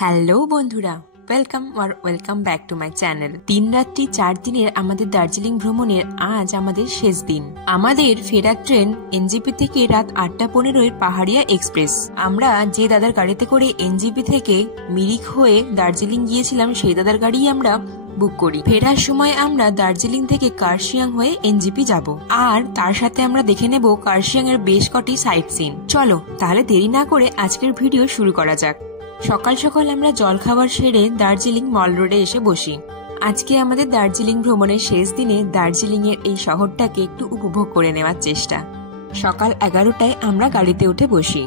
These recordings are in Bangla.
হ্যালো বন্ধুরা, welcome back to my channel. 3 রাত্রি 4 দিনের আমাদের দার্জিলিং ভ্রমণের আজ আমাদের শেষ দিন। আমাদের ফেরার ট্রেন এনজিপি থেকে রাত 8:15 পাহাড়িয়া এক্সপ্রেস। আমরা যে দাদার গাড়িতে করে এনজিপি থেকে মিরিক হয়ে দার্জিলিং গিয়েছিলাম সেই দাদার গাড়ি আমরা বুক করি। ফেরার সময় আমরা দার্জিলিং থেকে কার্শিয়াং হয়ে এনজিপি যাব, আর তার সাথে আমরা দেখে নেব কার্শিয়াং এর বেশ কটি সাইট সিন। চলো তাহলে দেরি না করে আজকের ভিডিও শুরু করা যাক। সকাল সকাল আমরা জলখাবার সেরে দার্জিলিং মল রোডে এসে বসি। আজকে আমাদের দার্জিলিং ভ্রমণের শেষ দিনে দার্জিলিং এর এই শহরটাকে একটু উপভোগ করে নেওয়ার চেষ্টা। সকাল 11টায় আমরা গাড়িতে উঠে বসি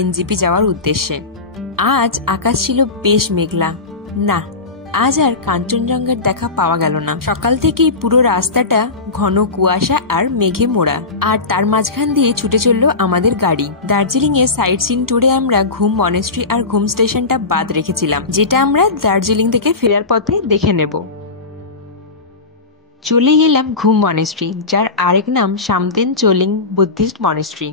এনজিপি যাওয়ার উদ্দেশ্যে। আজ আকাশ ছিল বেশ মেঘলা, না আজ আর কাঞ্চনজঙ্ঘার দেখা পাওয়া গেল না। সকাল থেকেই পুরো রাস্তাটা ঘন কুয়াশা আর মেঘে মোড়া, আর তার মাঝখান দিয়ে ছুটে চললো আমাদের গাড়ি। দার্জিলিং এর সাইট সিন ট্যুরে আমরা ঘুম মনেস্ট্রি আর ঘুম স্টেশনটা বাদ রেখেছিলাম, যেটা আমরা দার্জিলিং থেকে ফেরার পথে দেখে নেব। চলে গেলাম ঘুম মনেস্ট্রি, যার আরেক নাম সামদেন চোলিং বুদ্ধিস্ট মনেস্ট্রি।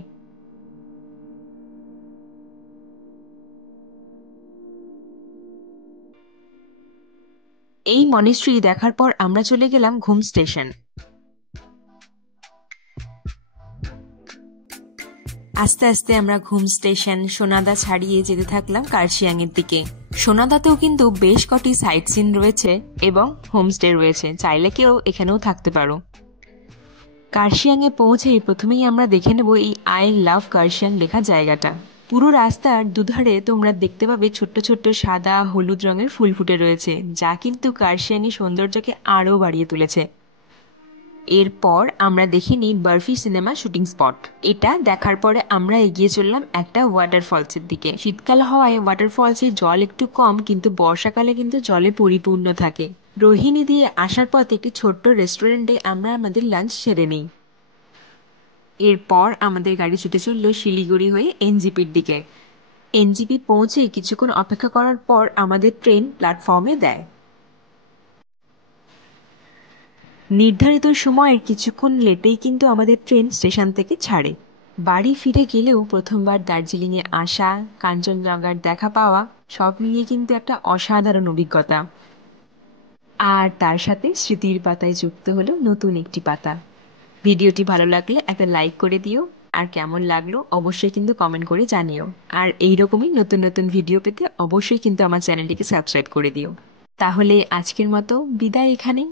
এই মনেস্ট্রি দেখার পর আমরা চলে গেলাম ঘুম স্টেশন। আস্তে আস্তে আমরা ঘুম স্টেশন সোনাদা ছাড়িয়ে যেতে থাকলাম কার্শিয়াং এর দিকে। সোনাদাতেও কিন্তু বেশ কটি সাইট সিন রয়েছে এবং হোমস্টে রয়েছে, চাইলে কেউ এখানেও থাকতে পারো। কার্শিয়াং এ পৌঁছেই প্রথমেই আমরা দেখে নেব এই আই লাভ কার্শিয়াং লেখা জায়গাটা। পুরো রাস্তার দুধারে তোমরা দেখতে পাবে ছোট্ট ছোট্ট সাদা হলুদ রঙের ফুল ফুটে রয়েছে, যা কিন্তু কার্শিয়াং এর সৌন্দর্যকে আরো বাড়িয়ে তুলেছে। এরপর আমরা দেখে নিই বার্ফি সিনেমা শুটিং স্পট। এটা দেখার পরে আমরা এগিয়ে চললাম একটা ওয়াটারফলসের দিকে। শীতকাল হওয়ায় ওয়াটারফলসের জল একটু কম, কিন্তু বর্ষাকালে কিন্তু জলে পরিপূর্ণ থাকে। রোহিণী দিয়ে আসার পথে একটি ছোট্ট রেস্টুরেন্টে আমরা আমাদের লাঞ্চ সেরে নিই। এরপর আমাদের গাড়ি ছুটে চলল শিলিগুড়ি হয়ে এনজিপির দিকে। এনজিপি পৌঁছে কিছুক্ষণ অপেক্ষা করার পর আমাদের ট্রেন প্ল্যাটফর্মে দেয়। নির্ধারিত সময়ের কিছুক্ষণ লেটেই কিন্তু আমাদের ট্রেন স্টেশন থেকে ছাড়ে। বাড়ি ফিরে গেলেও প্রথমবার দার্জিলিংয়ে আসা, কাঞ্চনজঙ্ঘার দেখা পাওয়া, সব মিলিয়ে কিন্তু একটা অসাধারণ অভিজ্ঞতা। আর তার সাথে স্মৃতির পাতায় যুক্ত হলো নতুন একটি পাতা। ভিডিওটি ভালো লাগলে একটা লাইক করে দিও, আর কেমন লাগলো অবশ্যই কিন্তু কমেন্ট করে জানিও। আর এইরকমই নতুন নতুন ভিডিও পেতে অবশ্যই কিন্তু আমার চ্যানেলটিকে সাবস্ক্রাইব করে দিও। তাহলে আজকের মতো বিদায় এখানেই।